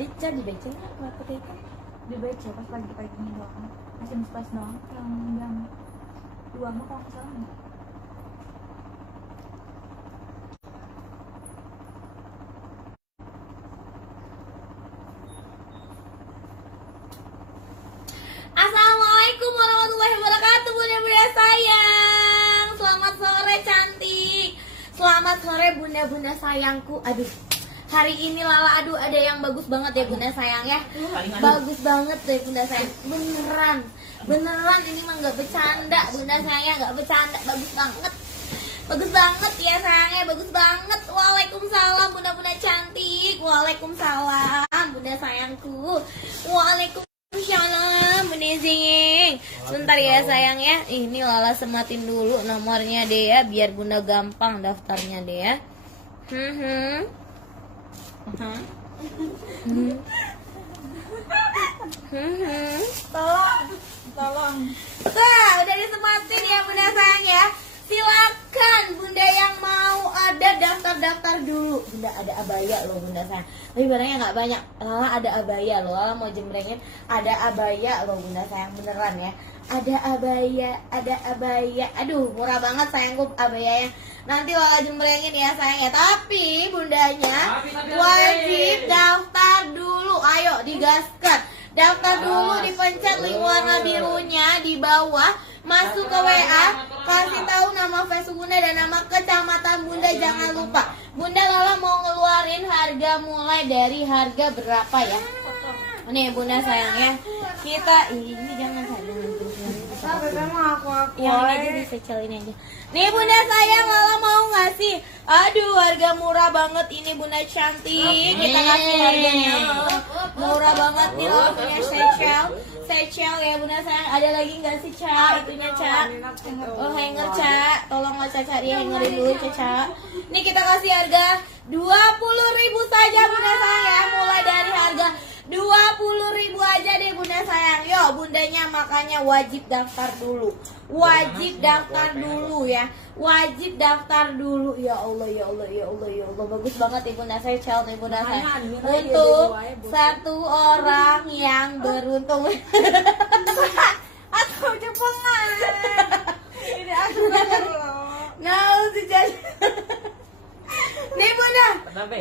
Ca dibaca nggak kenapa itu? Dibaca pas pagi-paginya doang, masih pas doang yang jam 2 mah kalau nggak salah. Assalamualaikum warahmatullahi wabarakatuh, bunda-bunda sayang. Selamat sore cantik. Selamat sore bunda-bunda sayangku. Aduh, hari ini Lala ada yang bagus banget ya bunda sayang ya. Bagus banget deh bunda sayang. Beneran ini mah nggak bercanda bunda sayang, nggak bercanda. Bagus banget ya sayangnya, bagus banget. Waalaikumsalam bunda-bunda cantik. Waalaikumsalam bunda sayangku. Waalaikumsalam bunda zing. Sebentar ya sayang ya. Ini Lala sematin dulu nomornya deh ya, biar bunda gampang daftarnya deh ya. Tolong. Wah, udah disempatin ya bunda sayang ya. Silakan bunda yang mau ada daftar dulu. Bunda ada abaya loh bunda sayang. Tapi barangnya nggak banyak. Lala ada abaya loh. Lala mau jembrengin ada abaya loh bunda sayang, beneran ya. Ada abaya. Aduh, murah banget sayangku abayanya. Nanti Lala jembrengin ya sayang ya. Tapi bundanya wajib daftar dulu. Ayo digaskan. Daftar dulu, dipencet link warna birunya di bawah, masuk ke WA, kasih tahu nama Facebook bunda dan nama kecamatan bunda. Jangan lupa bunda Lala mau ngeluarin harga mulai dari harga berapa ya. Nih bunda sayang ya, kita ini jangan yang ini aja disecel ini aja. Nih bunda sayang, Lala mau ngasih, aduh harga murah banget ini bunda cantik. Kita kasih harganya murah banget nih. Lala punya secel ya bunda sayang. Ada lagi nggak sih Ca? Itunya Ca. Oh hanger Ca, tolong Ca cari hangerin dulu Ca. Nih kita kasih harga 20.000 saja bunda sayang ya. Mulai dari harga 20.000 aja deh bunda sayang. Yo bundanya makanya wajib daftar dulu. Wajib daftar dulu ya. Wajib daftar dulu. Ya Allah. Bagus banget nih bunda saya, cel nih bunda saya. Untuk satu orang yang beruntung. Atau Jepangan. Ini aku Nah, jadi nih bunda,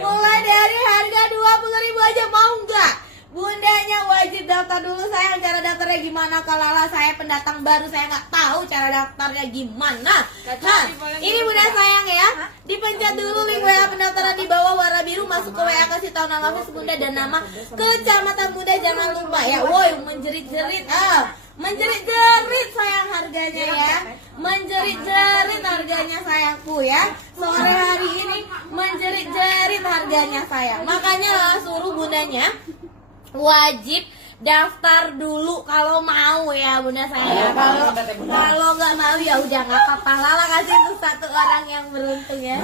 mulai dari harga 20.000 aja, mau nggak? Bundanya wajib daftar dulu sayang. Cara daftarnya gimana? Kalau saya pendatang baru, saya nggak tahu cara daftarnya gimana. Nah, ini bunda sayang ya. Dipencet dulu link WA pendaftaran di bawah warna biru, masuk ke WA, kasih tahu nama Facebook bunda dan nama kecamatan bunda. Jangan lupa ya. Woi, menjerit-jerit. Menjerit-jerit sayang harganya ya. Menjerit-jerit harganya sayangku ya. Sore hari ini menjerit-jerit harganya sayang. Makanya lah suruh bundanya wajib daftar dulu kalau mau ya bunda saya. Kalau nggak mau ya udah nggak apa-apa. Lala kasih untuk satu orang yang beruntung ya.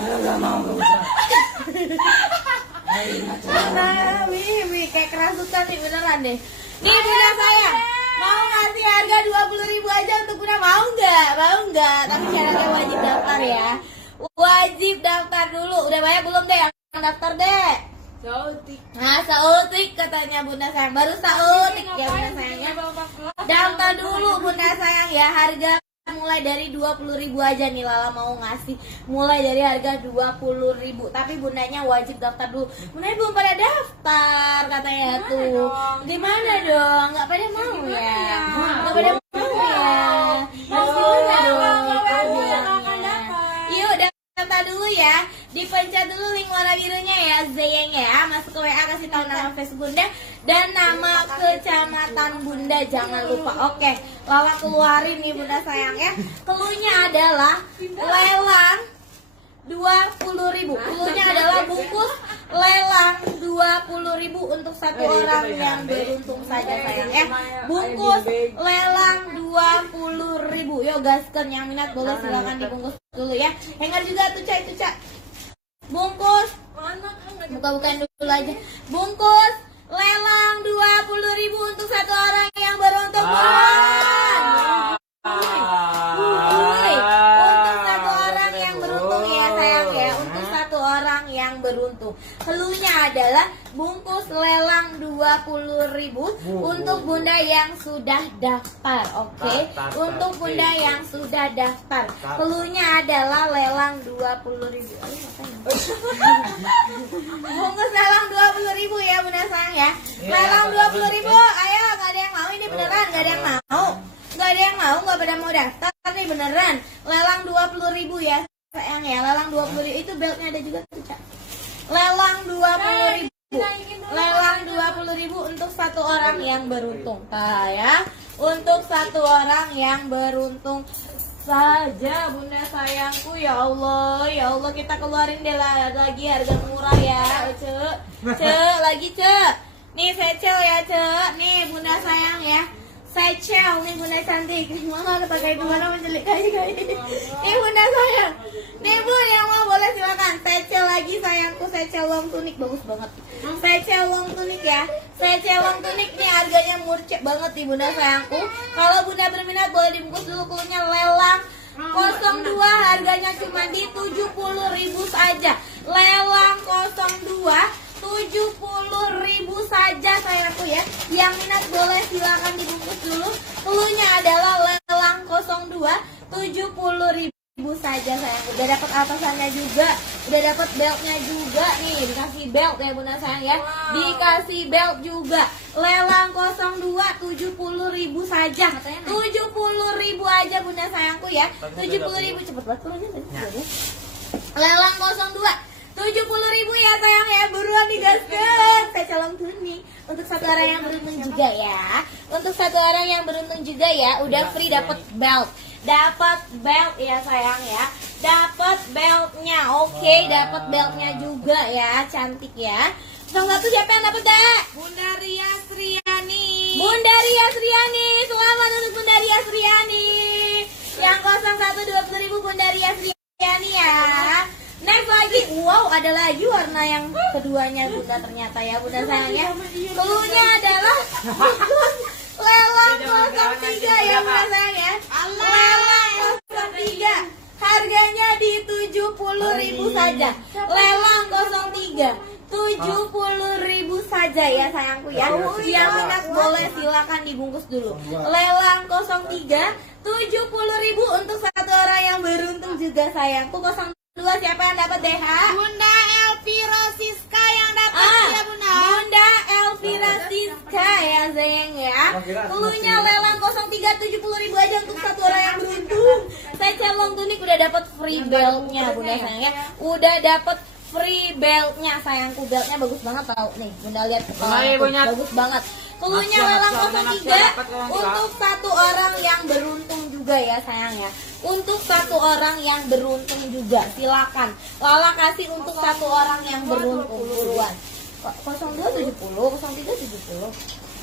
Nah, Mimi kayak kerasukan nih beneran deh. Nih bunda saya mau ngasih harga 20.000 aja untuk bunda, mau nggak? Tapi syaratnya wajib daftar ya. Wajib daftar dulu. Udah banyak belum deh yang daftar deh? Sautik katanya bunda sayang. Baru sautik ya bunda sayangnya. Daftar dulu bunda sayang ya. Harga mulai dari 20.000 aja nih Lala mau ngasih. Mulai dari harga 20.000. Tapi bundanya wajib daftar dulu. Bundanya belum pada daftar katanya tuh. Gimana dong? Nggak pada mau ya? Nggak pada mau ya? Harus gimana dong? Yuk daftar dulu ya. Dipencet dulu link warna birunya ya, Zeyeng ya. Masuk ke WA, kasih tahu nama Facebook bunda dan nama kecamatan bunda. Jangan lupa. Oke, Lala keluarin nih bunda sayang ya. Keluarnya adalah lelang 20.000. Keluarnya adalah bungkus lelang 20.000 untuk satu orang yang beruntung saja sayang ya. Bungkus lelang 20.000. Yuk gaskan, yang minat boleh silakan dibungkus dulu ya. Hanger juga tuh Ca. Bungkus buka-bukaan dulu aja. Bungkus lelang 20.000 untuk satu orang yang beruntung. Untuk satu orang yang beruntung ya sayang ya. Untuk satu orang yang beruntung. Cluenya adalah bungkus lelang 20.000 untuk bunda yang sudah daftar. Oke, untuk bunda yang sudah daftar. Cluenya adalah lelang 20.000. Bungkus lelang 20.000 ya bunda sayang ya. Lelang 20.000. Ayo, nggak ada yang mau ini beneran, nggak ada yang mau. Nggak ada yang mau, nggak pada mau daftar nih beneran. Lelang 20.000 ya sayang ya. Lelang 20.000 itu beltnya ada juga tuh, Cak. Lelang 20.000. Lelang 20.000 untuk satu orang yang beruntung. Nah, ya. Untuk satu orang yang beruntung saja bunda sayangku. Ya Allah kita keluarin deh lagi harga murah ya, Cek lagi Cek. Nih secel ya Cek. Nih bunda sayang ya. Secel nih bunda cantik. Mana pakai gimana menjelik kayak nih bunda sayang. Nih bu yang mau boleh silakan. Secel lagi sayangku, secel long tunik bagus banget. Secel long tunik ya. Secel long tunik nih harganya murcek banget nih bunda sayangku. Kalau bunda berminat boleh dibungkus dulu. Cluenya lelang 02 harganya cuma di 70.000 saja. Lelang 02 70.000 saja sayangku ya. Yang minat boleh silakan dibungkus dulu. Cluenya adalah lelang 02 70.000 saja sayangku. Udah dapat atasannya juga, udah dapat beltnya juga nih, dikasih belt ya bunda sayang ya. Dikasih belt juga. Lelang 02 70.000 saja. 70.000 aja bunda sayangku ya. 70.000 cepet banget cluenya. Lelang 02 70.000 ya sayang ya, buruan digaskan. Saya calon tuning untuk satu orang yang beruntung juga ya. Untuk satu orang yang beruntung juga ya, udah free dapat belt. Dapat belt ya sayang ya. Dapat beltnya. Oke, dapat beltnya juga ya, cantik ya. Nomor 1 siapa yang dapat, Dek? Bunda Ria Sriani. Bunda Ria Sriani. Selamat untuk Bunda Ria Sriani. Yang 01 20.000 Bunda Ria Sriani ya. Next lagi, wow ada lagi warna yang keduanya bunda ternyata ya bunda sayangnya. Cluenya adalah lelang 03 ya bunda sayang ya. Lelang 03 harganya di 70.000 saja. Lelang 03 70.000 saja ya sayangku ya. Yang minat boleh silakan dibungkus dulu. Lelang 03 70.000 untuk satu orang yang beruntung juga sayangku. 02 siapa yang dapat DH? Bunda Elvira Siska yang dapat ya bunda. Bunda Elvira Siska ya sayang ya. Cluenya lelang 03 70.000 aja untuk satu orang yang beruntung. Saya calon tunik udah dapat free beltnya bunda sayang ya. Udah dapat free beltnya sayangku. Beltnya bagus banget tau nih bunda lihat kepala bagus banget. Cluenya lelang 03 untuk satu orang yang beruntung juga ya sayang ya. Untuk satu orang yang beruntung juga silakan. Lala kasih untuk satu orang yang beruntung buruan. 02 70, 03 70.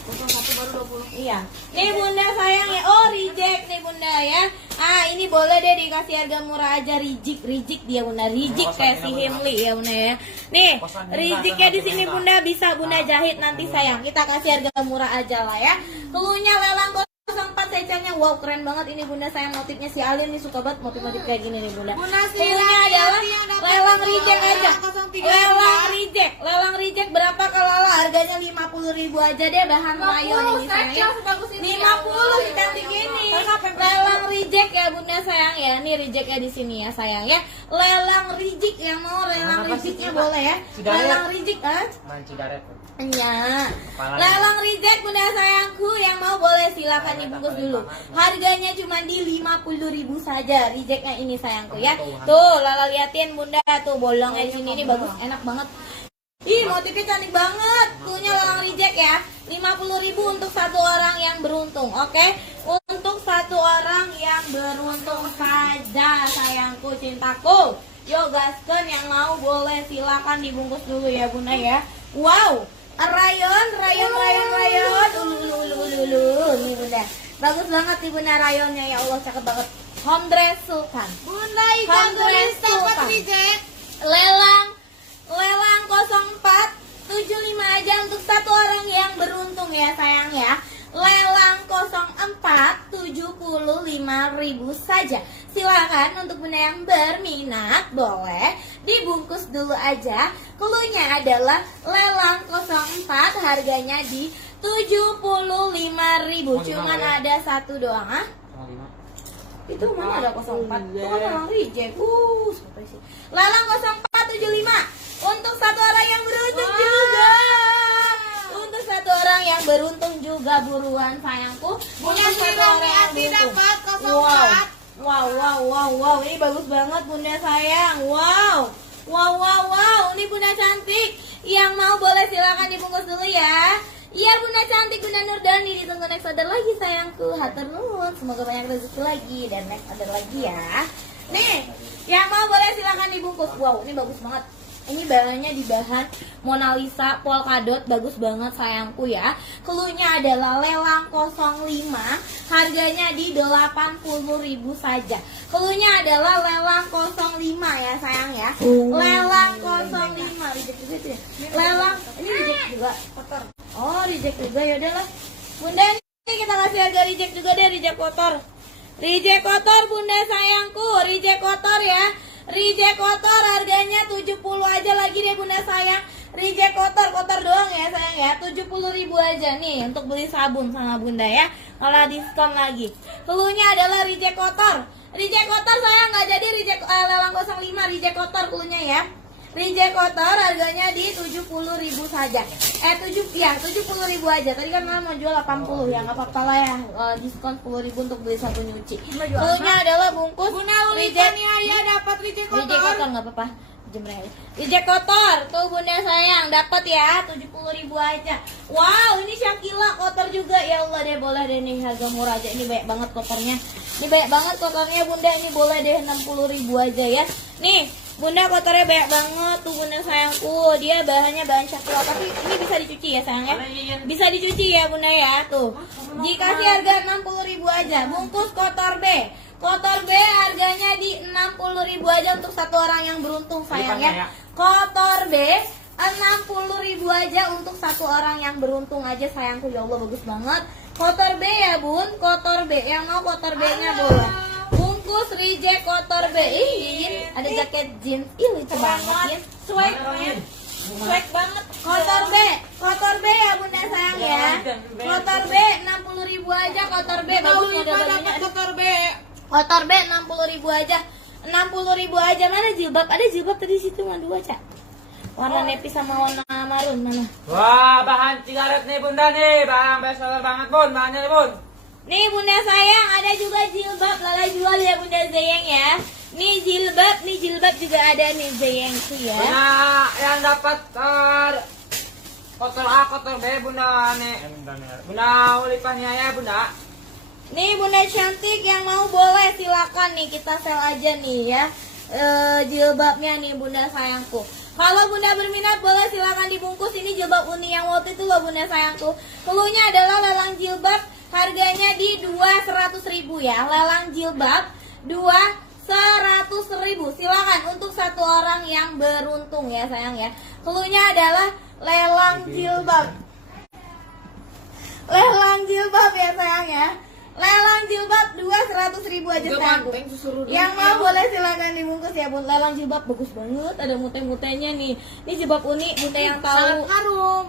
01 baru 20. Iya. Nih bunda sayang ya. Oh reject nih bunda ya. Ah ini boleh deh dikasih harga murah aja. Reject dia bunda. Reject kayak si Himli ya bunda ya. Nih rejectnya di sini bunda bisa bunda jahit nanti sayang. Kita kasih harga murah aja lah ya. Cluenya lelang 04 secanya. Wow keren banget ini bunda sayang. Motifnya si Alin nih suka banget motif-motif kayak gini nih bunda. Cluenya adalah lelang reject aja. Lelang reject berapa kalau harganya 50.000 aja deh bahan rayon ini sayang. 50 cantik gini. Lelang reject ya bunda sayang ya. Nih rejectnya di sini ya sayang ya. Lelang reject yang mau lelang rejectnya boleh ya. Lelang reject ya. Lelang reject bunda sayangku yang mau boleh silakan dibungkus dulu. Harganya cuma di 50.000 saja. Rejectnya ini sayangku ya. Tuh Lala liatin bunda tuh bolongnya di sini ini bagus enak banget. Ih motifnya cantik banget. Tuhnya lelang reject ya. 50.000 untuk satu orang yang beruntung. Oke. Untuk satu orang yang beruntung saja sayangku cintaku. Yo gasken yang mau boleh silakan dibungkus dulu ya bunda ya. Wow. Rayon. Nih bunda. Bagus banget nih bunda rayonnya ya Allah cakep banget. Home dress sultan. Bunda ikan tulis dapat reject. Lelang 04 75 aja untuk satu orang yang beruntung ya sayang ya. Lelang 04 75.000 saja. Silakan untuk bunda yang berminat boleh dibungkus dulu aja. Cluenya adalah lelang 04, harganya di 75.000. Cuman ada satu doang, ah. Itu mana ada 04? Itu kan lelang reject. Sampai sih. Lelang 0475 untuk satu orang yang beruntung juga. Untuk satu orang yang beruntung juga, buruan sayangku. Untuk satu orang yang beruntung. Wow, ini bagus banget bunda sayang. Wow, ini bunda cantik. Yang mau boleh silakan dibungkus dulu ya. Iya bunda cantik, bunda Nurdani, ditunggu next order lagi sayangku. Hatur nuhun, semoga banyak rezeki lagi dan next order lagi ya. Nih, yang mau boleh silakan dibungkus. Wow, ini bagus banget. Ini bahannya di bahan Mona Lisa polkadot, bagus banget sayangku ya. Cluenya adalah lelang 05, harganya di 80.000 saja. Cluenya adalah lelang 05 ya sayang ya. Lelang 05, reject juga tuh ya. Lelang, ini reject juga. Kotor. Oh, reject juga, yaudahlah. Bunda ini kita kasih harga reject juga deh, reject kotor. Reject kotor bunda sayangku, reject kotor ya. Reject kotor harganya 70 aja lagi deh bunda sayang. Reject kotor doang ya sayang ya. 70.000 aja nih untuk beli sabun sama bunda ya. Kalau diskon lagi. Cluenya adalah reject kotor. Reject kotor sayang nggak jadi reject lelang 05, reject kotor cluenya ya. Reject kotor harganya di 70.000 saja. 70.000 aja. Tadi kan mau jual 80 ya, nggak apa-apa lah ya. Diskon 10.000 untuk beli sabun nyuci. Cluenya adalah bungkus. Bunda reject nih ayah dapat reject kotor. Reject kotor nggak apa-apa. Reject kotor tuh bunda sayang dapat ya 70.000 aja. Wow, ini Shakila kotor juga ya Allah deh, boleh deh nih harga murah aja. Ini banyak banget kotornya. Ini banyak banget kotornya bunda, ini boleh deh 60.000 aja ya. Nih bunda kotornya banyak banget tuh bunda sayangku. Dia bahannya bahan Shakila, tapi ini bisa dicuci ya sayangnya. Bisa dicuci ya bunda ya tuh. Dikasih harga 60.000 aja. Bungkus kotor B. Kotor B harganya di 60.000 aja untuk satu orang yang beruntung sayang ya. Kotor B 60.000 aja untuk satu orang yang beruntung aja sayangku, ya Allah bagus banget. Kotor B ya bun, kotor B. Yang mau kotor B nya boleh. Bungkus reject kotor B. Ih, ada jaket jeans. Ih lucu banget ya. Swag banget. Kotor B ya bunda sayang ya. Kotor B 60.000 aja, kotor B bagus model bajunya. Kotor B. Kotor B 60.000 aja. 60.000 aja. Mana jilbab? Ada jilbab tadi situ mah 2, Cak. Warna nepi sama warna marun mana? Wah, bahan cigaret nih bunda nih. Barang bestseller banget bun, bahannya nih bun. Nih bunda sayang, ada juga jilbab. Lala jual ya bunda Zeyeng ya. Nih jilbab juga ada nih Zeyeng tuh ya. Bunda yang dapat kotor A, kotor B bunda nih. Bunda ulipahnya ya bunda. Nih bunda cantik yang mau boleh silakan nih, kita sel aja nih ya. Jilbabnya nih bunda sayangku. Kalau bunda berminat boleh silakan dibungkus. Ini jilbab uni yang waktu itu loh bunda sayangku. Cluenya adalah lelang jilbab, harganya di 200.000 ya. Lelang jilbab 200.000. Silakan untuk satu orang yang beruntung ya sayang ya. Cluenya adalah lelang jilbab. Lelang jilbab ya sayang ya. Lelang jilbab 200.000 aja sayang. Yang mau boleh silakan dibungkus ya bun. Lelang jilbab bagus banget, ada mute-mutenya nih. Ini jilbab uni, bunda yang tahu.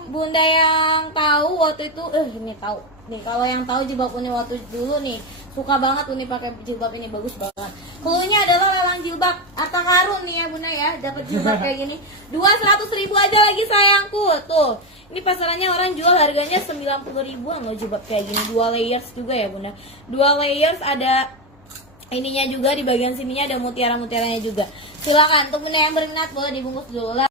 Bunda yang tahu waktu itu, ini tahu. Nih kalau yang tahu jilbab uni waktu dulu nih, suka banget uni pakai jilbab ini, bagus banget. Cluenya adalah lelang jilbab. Harta karun nih ya bunda ya, dapat jilbab kayak gini. 200.000 aja lagi sayangku. Tuh. Ini pasarannya orang jual harganya 90.000-an loh jilbab kayak gini. 2 layers juga ya bunda. 2 layers, ada ininya juga, di bagian sininya ada mutiara-mutiaranya juga. Silakan untuk bunda yang berminat boleh dibungkus dulu.